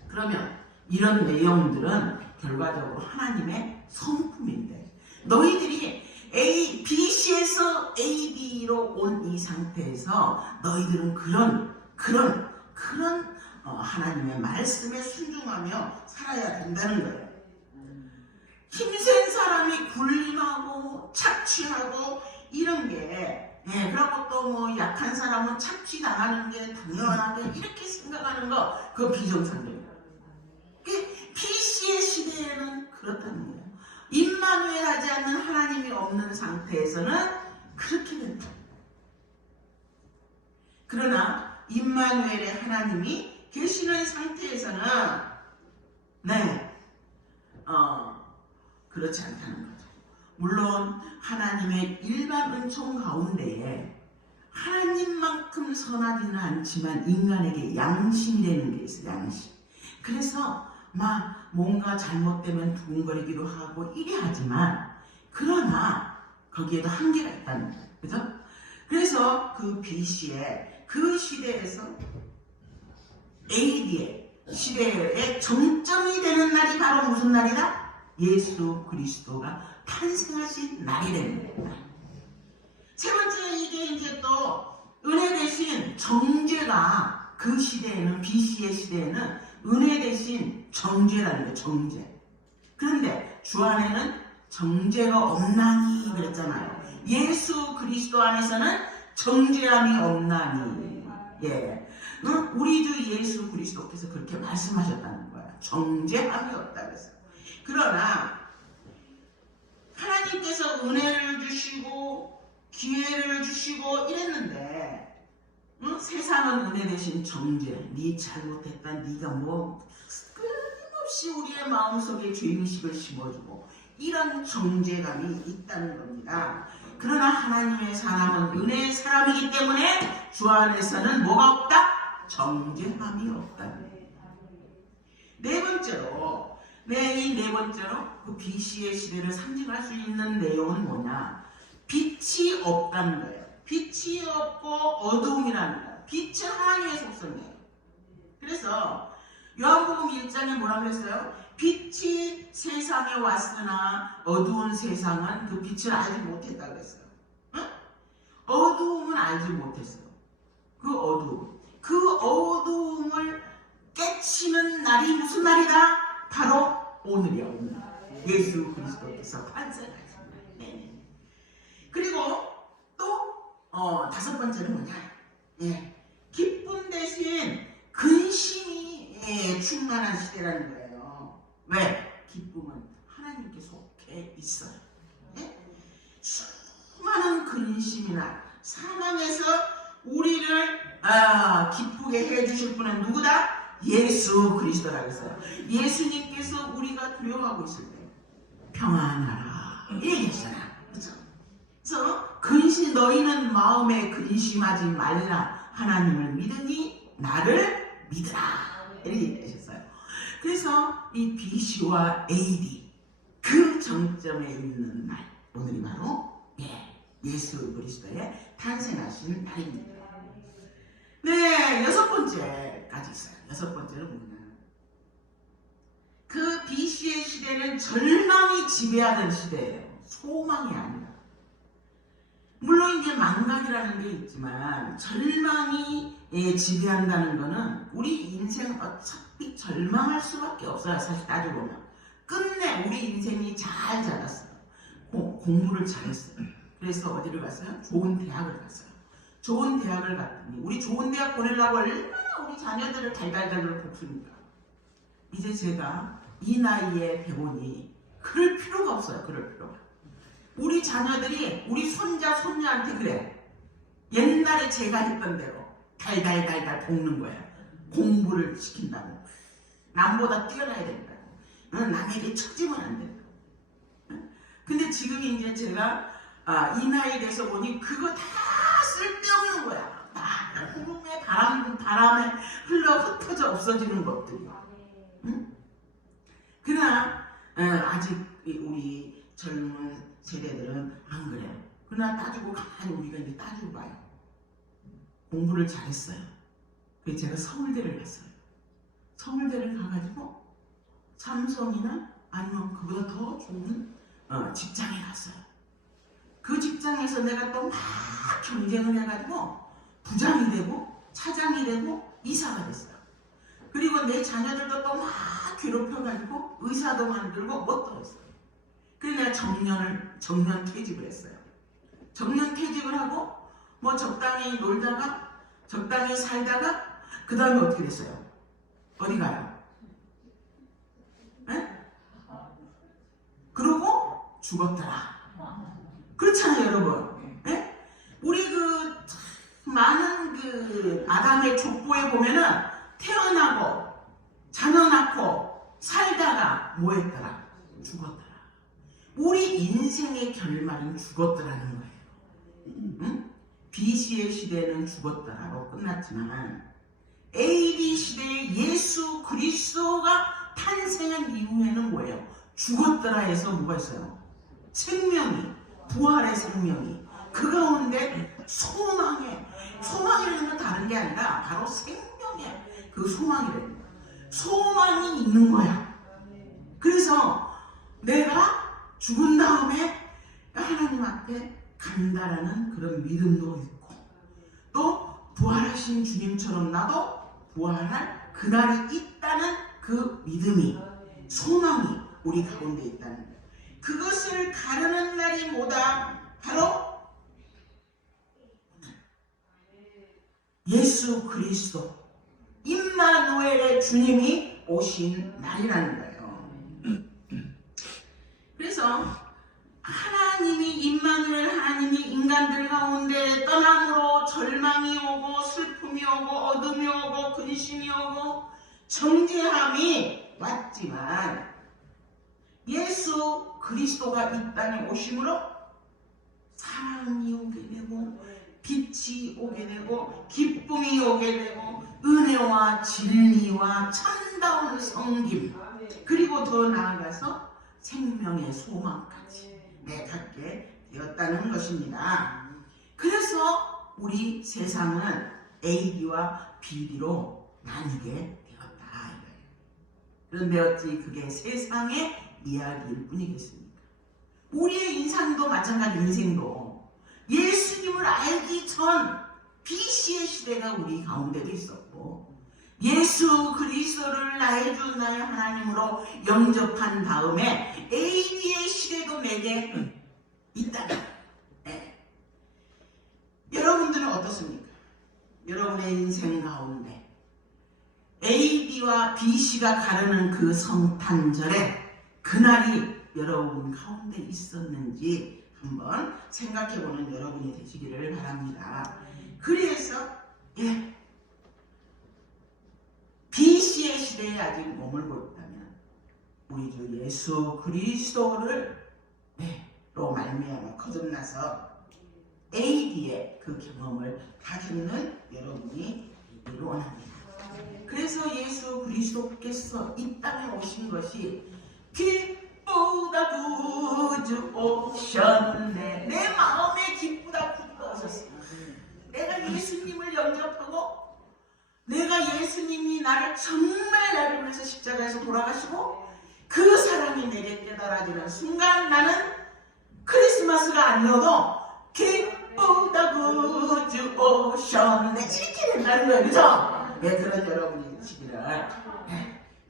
그러면 이런 내용들은 결과적으로 하나님의 성품인데 너희들이 BC에서 AB로 온 이 상태에서 너희들은 그런 하나님의 말씀에 순종하며 살아야 된다는 거예요. 힘센 사람이 굴림하고 착취하고 이런 게 그리고 또 뭐 약한 사람은 착취당하는 게 당연하게 이렇게 생각하는 거 그거 비정상적이에요. BC의 시대에는 그렇다는 거예요. 임마누엘 하지 않는 하나님이 없는 상태에서는 그렇게 된다. 그러나 임마누엘의 하나님이 계시는 상태에서는 그렇지 않다는 거죠. 물론 하나님의 일반 은총 가운데에 하나님만큼 선하지는 않지만 인간에게 양심이라는 게 있어요. 양심. 그래서 막 뭔가 잘못되면 두근거리기도 하고 이래 하지만 그러나 거기에도 한계가 있다는 거예요. 그죠? 그래서 그 BC에 그 시대에서 AD의 시대의 정점이 되는 날이 바로 무슨 날이다? 예수 그리스도가 탄생하신 날이 되는 거예요. 세 번째 이게 이제 또 은혜 대신 정죄가 그 시대에는 BC의 시대에는 은혜 대신 정죄라는 거예요. 정죄. 그런데 주 안에는 정죄가 없나니 그랬잖아요. 예수 그리스도 안에서는 정죄함이 없나니. 우리 주 예수 그리스도께서 그렇게 말씀하셨다는 거야. 정죄함이 없다 그랬어요. 그러나 하나님께서 은혜를 주시고 기회를 주시고 이랬는데 세상은 은혜 대신 정죄, 네 잘못했다, 네가 뭐 끊임없이 우리의 마음속에 죄의식을 심어주고 이런 정죄감이 있다는 겁니다. 그러나 하나님의 사람은 은혜의 사람이기 때문에 주 안에서는 뭐가 없다? 정죄함이 없다. 네 번째로 그 BC의 시대를 상징할 수 있는 내용은 뭐냐? 빛이 없다는 거예요. 빛이 없고 어두움이라는 거예요. 빛은 하나님의 속성이에요. 그래서 요한복음 1장에 뭐라고 그랬어요? 빛이 세상에 왔으나 어두운 세상은 그 빛을 알지 못했다 그랬어요. 어두움은 알지 못했어요. 그 어두움을 깨치는 날이 무슨 날이다? 바로 오늘이야. 오늘. 예수 그리스도께서 탄생하신 날. 그리고 또 다섯 번째는 뭐냐? 기쁨 대신 근심이 충만한 시대라는 거예요. 왜? 기쁨은 하나님께 속해 있어요. 수많은 근심이나 사망에서 우리를 기쁘게 해주실 분은 누구다? 예수 그리스도라고 했어요. 예수님께서 우리가 두려워하고 있을 때 평안하라 이 얘기잖아. 그렇죠? 그래서 너희는 마음에 근심하지 말라. 하나님을 믿으니 나를 믿으라. 이렇게 얘기하셨어요. 그래서 이 BC와 AD 그 정점에 있는 날 오늘이 바로 예수 그리스도의 탄생하신 날입니다. 여섯 번째까지 있어요. 여섯 번째는 뭐냐? 그 BC의 시대는 절망이 지배하던 시대예요. 소망이 아니라. 물론 이제 망각이라는 게 있지만 절망이 지배한다는 거는 우리 인생 어차피 절망할 수밖에 없어요. 사실 따지고 보면. 끝내 우리 인생이 잘 자랐어요. 공부를 잘했어요. 그래서 어디를 갔어요? 좋은 대학을 갔어요. 좋은 대학을 갔더니 우리 좋은 대학 보내려고 얼마나 우리 자녀들을 달달달 볶습니까? 이제 제가 이 나이에 배우니 그럴 필요가 없어요. 그럴 필요가. 우리 자녀들이 우리 손자 손녀한테 그래. 옛날에 제가 했던 대로 달달달달 볶는 거야. 공부를 시킨다고. 남보다 뛰어나야 된다고. 남에게 처지면 안 된다고. 근데 지금 이제 제가 이 나이 돼서 보니 그거 다 쓸데없는 거야. 다 구름에 바람에 흘러 흩어져 없어지는 것들이야. 그러나 아직 우리 젊은 세대들은 안 그래요. 그러나 따지고 가만히 우리가 이제 따지고 봐요. 공부를 잘했어요. 그래서 제가 서울대를 갔어요. 서울대를 가가지고 삼성이나 아니면 그보다 더 좋은 직장에 갔어요. 그 직장에서 내가 또 막 경쟁을 해가지고 부장이 되고 차장이 되고 이사가 됐어요. 그리고 내 자녀들도 또 막 괴롭혀가지고 의사도 만들고 뭣도 했어요. 그래서 내가 정년 퇴직을 했어요. 정년 퇴직을 하고 뭐 적당히 놀다가 적당히 살다가 그 다음에 어떻게 됐어요? 어디 가요? 에? 그러고 죽었더라. 그렇잖아요, 여러분. 에? 우리 그 많은 그 아담의 족보에 보면은 태어나고 자녀 낳고 살다가 뭐 했더라? 죽었더라. 우리 인생의 결말은 죽었더라는 거예요. 응? BC의 시대는 죽었더라로 끝났지만 AD 시대의 예수 그리스도가 탄생한 이후에는 뭐예요? 죽었더라에서 뭐가 있어요? 생명이, 부활의 생명이 그 가운데 소망이라는 건 다른 게 아니라 바로 생명의 그 소망이라는 거야. 소망이 있는 거야. 그래서 내가 죽은 다음에 하나님 앞에 간다라는 그런 믿음도 있고 또 부활하신 주님처럼 나도 부활할 그날이 있다는 그 믿음이 소망이 우리 가운데 있다는 거예요. 그것을 가르는 날이 뭐다? 바로 예수 그리스도 임마누엘의 주님이 오신 날이라는 거예요. 그래서 하나님이 임마누엘 하나님이 인간들 가운데 떠남으로 절망이 오고 슬픔이 오고 어둠이 오고 근심이 오고 정죄함이 왔지만 예수 그리스도가 이 땅에 오심으로 사랑이 오게 되고 빛이 오게 되고 기쁨이 오게 되고 은혜와 진리와 참다운 섬김 그리고 더 나아가서 생명의 소망까지 갖게 되었다는 것입니다. 그래서 우리 세상은 AD와 BD로 나뉘게 되었다. 그런데 어찌 그게 세상의 이야기일 뿐이겠습니까? 우리의 인생도 마찬가지. 인생도 예수님을 알기 전 BC의 시대가 우리 가운데도 있었고 예수 그리스도를 나의 주 나의 하나님으로 영접한 다음에 AD의 시대도 내게 있다. 네. 여러분들은 어떻습니까? 여러분의 인생 가운데 AD와 BC가 가르는 그 성탄절에 그날이 여러분 가운데 있었는지 한번 생각해보는 여러분이 되시기를 바랍니다. 그래서 BC의 시대에 아직 머물고 있다면 우리 주 예수 그리스도를 로 말미암아 거듭나서 AD의 그 경험을 가지는 여러분이 되기를 원합니다. 그래서 예수 그리스도께서 이 땅에 오신 것이 기쁘다 구주 오셨네. 내 마음에 기쁘다 구주가 오셨어. 내가 예수님을 영접하고 내가 예수님이 정말 나를 위해서 십자가에서 돌아가시고 그 사랑이 내게 깨달아지는 순간 나는 크리스마스가 아니어도 기쁘다 구주 오셨네 이렇게 된다는 거예요. 그죠? 그런 여러분이 되시기를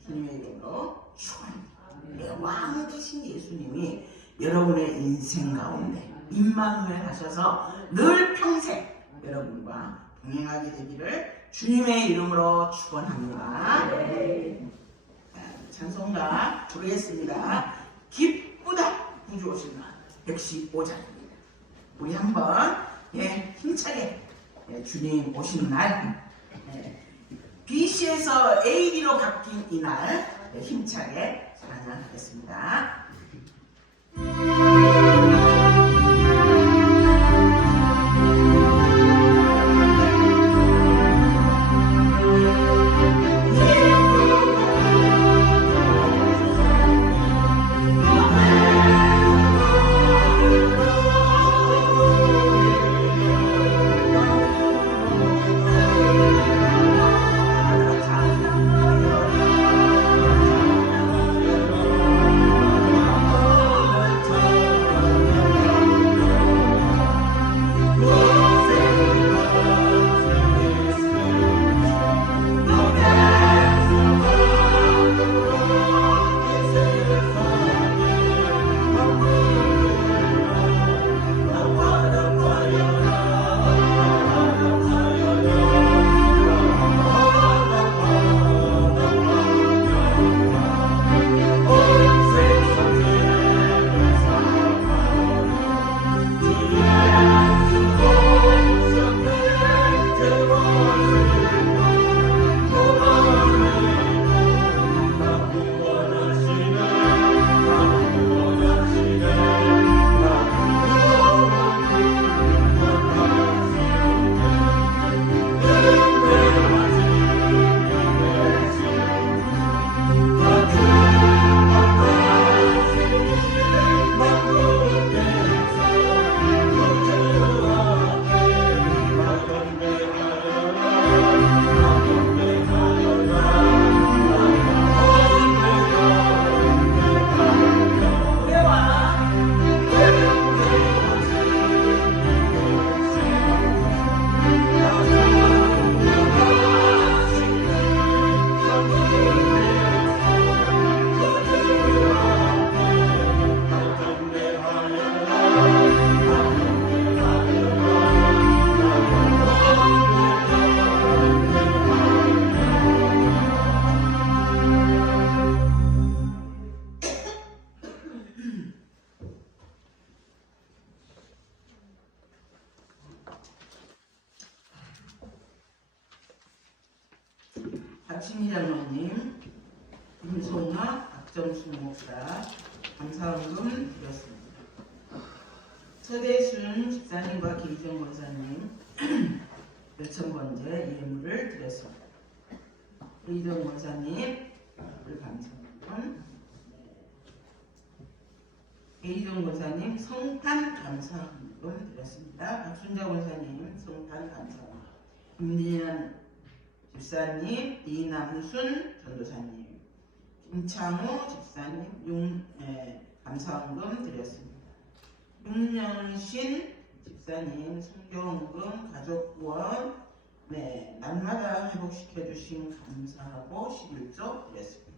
주님의 이름으로 축원합니다. 왕 되신 예수님이 여러분의 인생 가운데 임마누엘 하셔서 늘 평생 여러분과 동행하게 되기를 주님의 이름으로 축원합니다. 찬송가 부르겠습니다. 기쁘다 구주 오신 날 115장입니다. 우리 한번 힘차게 주님 오신 날 BC에서 AD로 바뀐 이날 힘차게 찬양하겠습니다. 박신희 장로님, 김송아, 박정수 목사 감사헌금 드렸습니다. 서대순 집사님과 김희정 권사님 몇천번째 예물을 드렸습니다. 이정 권사님 감사헌금, 이정 권사님 성탄 감사헌금 드렸습니다. 박순자 권사님 성탄 감사헌금, 김진현 집사님, 이남순 전도사님, 김창호 집사님 감사헌금 드렸습니다. 윤영신 집사님 성경헌금 가족구원 날마다 회복시켜주신 감사하고 11조 드렸습니다.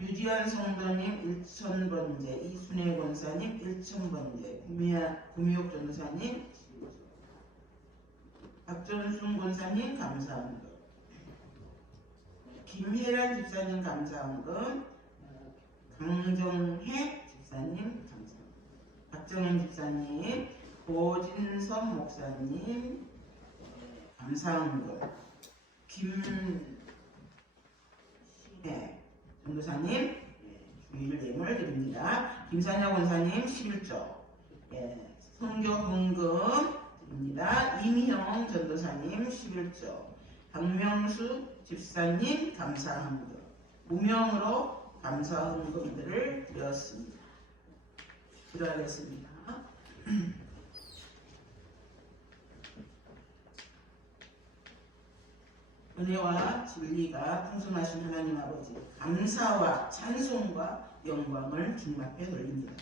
유지환 성도님 1000번째, 이순혜 권사님 1000번째, 구미옥 전도사님 11조, 박전순 권사님 감사헌금, 김혜란 집사님 감사헌금, 강정혜 집사님 감사헌금, 박정현 집사님, 고진섭 목사님 감사헌금, 김신혜 전도사님 주일 예물 드립니다. 김산야 권사님 11조 성교헌금 드립니다. 이미영 전도사님 11조, 박명수 집사님 감사헌금, 무명으로 감사헌금들을 드렸습니다. 기도하겠습니다. 은혜와 진리가 풍성하신 하나님 아버지, 감사와 찬송과 영광을 주님 앞에 돌립니다.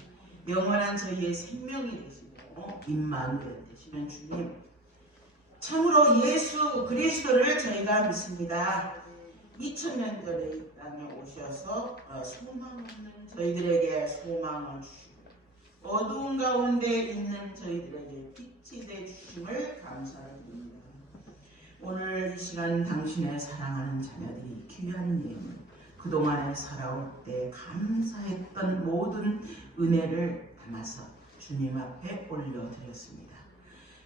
영원한 저희의 생명이 되시고 임마누엘 되시는 주님, 참으로 예수 그리스도를 저희가 믿습니다. 2000년 전에 이 땅에 오셔서 소망 없는 저희들에게 소망을 주시고 어두운 가운데 있는 저희들에게 빛이 되주심을 감사를 드립니다. 오늘 이 시간 당신의 사랑하는 자녀들이 귀한 예물, 그동안에 살아올 때 감사했던 모든 은혜를 담아서 주님 앞에 올려드렸습니다.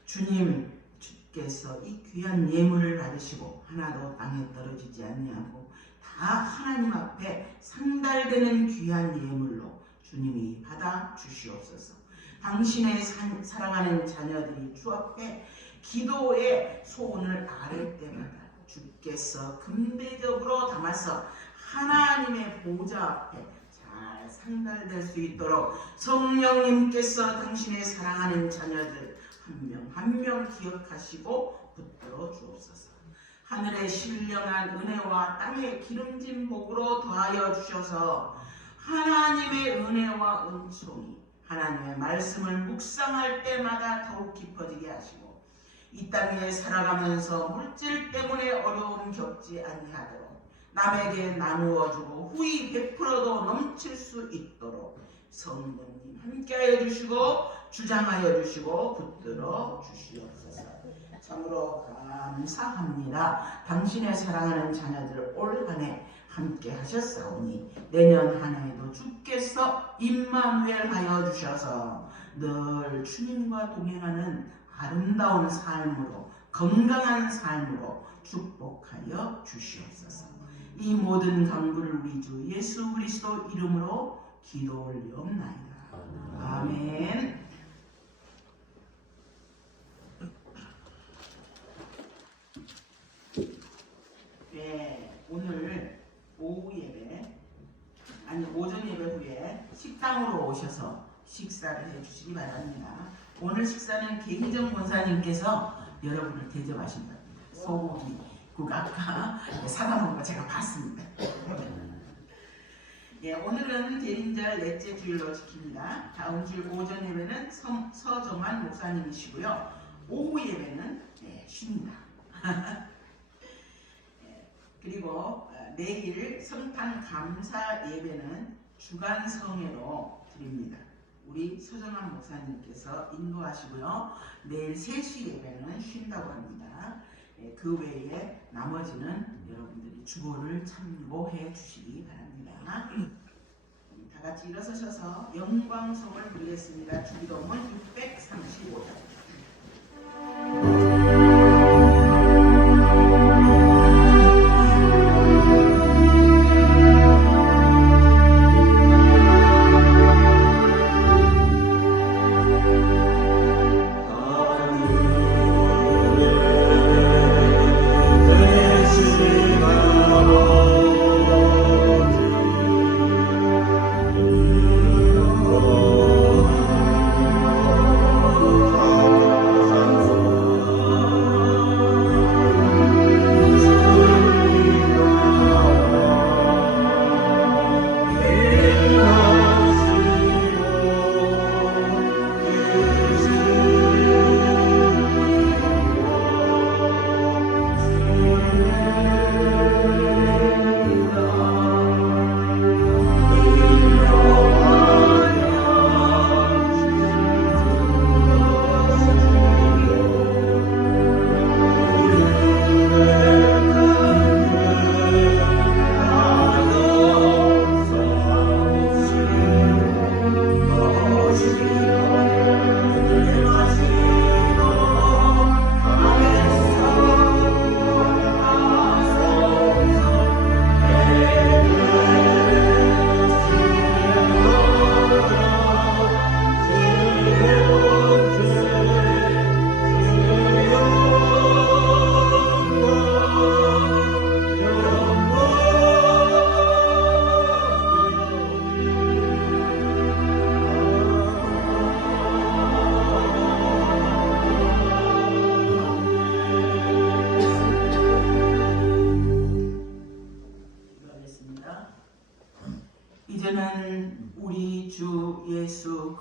주님, 주께서 이 귀한 예물을 받으시고 하나도 땅에 떨어지지 아니하고 다 하나님 앞에 상달되는 귀한 예물로 주님이 받아 주시옵소서. 당신의 사랑하는 자녀들이 주 앞에 기도의 소원을 아뢰 때마다 주께서 근대적으로 담아서 하나님의 보좌 앞에 잘 상달될 수 있도록 성령님께서 당신의 사랑하는 자녀들 한 명 한 명 기억하시고 붙들어 주옵소서. 하늘의 신령한 은혜와 땅의 기름진 복으로 더하여 주셔서 하나님의 은혜와 은총이 하나님의 말씀을 묵상할 때마다 더욱 깊어지게 하시고 이 땅에 살아가면서 물질 때문에 어려움 겪지 아니하도록 남에게 나누어주고 후히 베풀어도 넘칠 수 있도록 성령님 함께하여 주시고 주장하여 주시고 붙들어 주시옵소서. 참으로 감사합니다. 당신의 사랑하는 자녀들 올 한 해 함께 하셨사오니 내년 한 해에도 주께서 임마누엘 하여 주셔서 늘 주님과 동행하는 아름다운 삶으로, 건강한 삶으로 축복하여 주시옵소서. 이 모든 간구를 우리 주 예수 그리스도 이름으로 기도 올리옵나이다. 아멘. 네, 오늘 오후 예배, 오전 예배 후에 식당으로 오셔서 식사를 해주시기 바랍니다. 오늘 식사는 계희정 권사님께서 여러분을 대접하신답니다. 소고기 국 아까 사다 먹은 거 제가 봤습니다. 예, 오늘은 대림절 넷째 주일로 지킵니다. 다음 주일 오전 예배는 서정환 목사님이시고요. 오후 예배는 쉽니다. 그리고 내일 성탄 감사 예배는 주간 성회로 드립니다. 우리 서정환 목사님께서 인도하시고요. 내일 3시 예배는 쉰다고 합니다. 그 외에 나머지는 여러분들이 주보를 참고해 주시기 바랍니다. 다 같이 일어서셔서 영광송을 부르겠습니다. 주기도문 635장.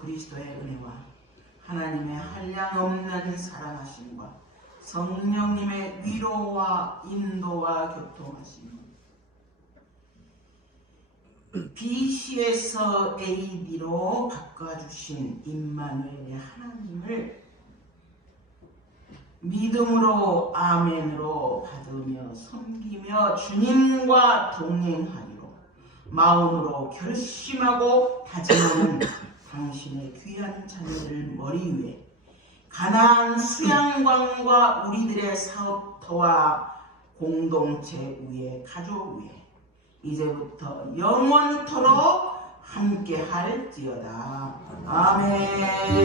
그리스도의 은혜와 하나님의 한량없는 사랑하심과 성령님의 위로와 인도와 교통하심, BC에서 AB로 바꿔주신 임마누엘의 하나님을 믿음으로 아멘으로 받으며 섬기며 주님과 동행하기로 마음으로 결심하고 다짐하는 당신의 귀한 자녀들 머리 위에 가나안 수양관과 우리들의 사업터와 공동체 위에 가족 위에 이제부터 영원토록 함께 할지어다. 아멘.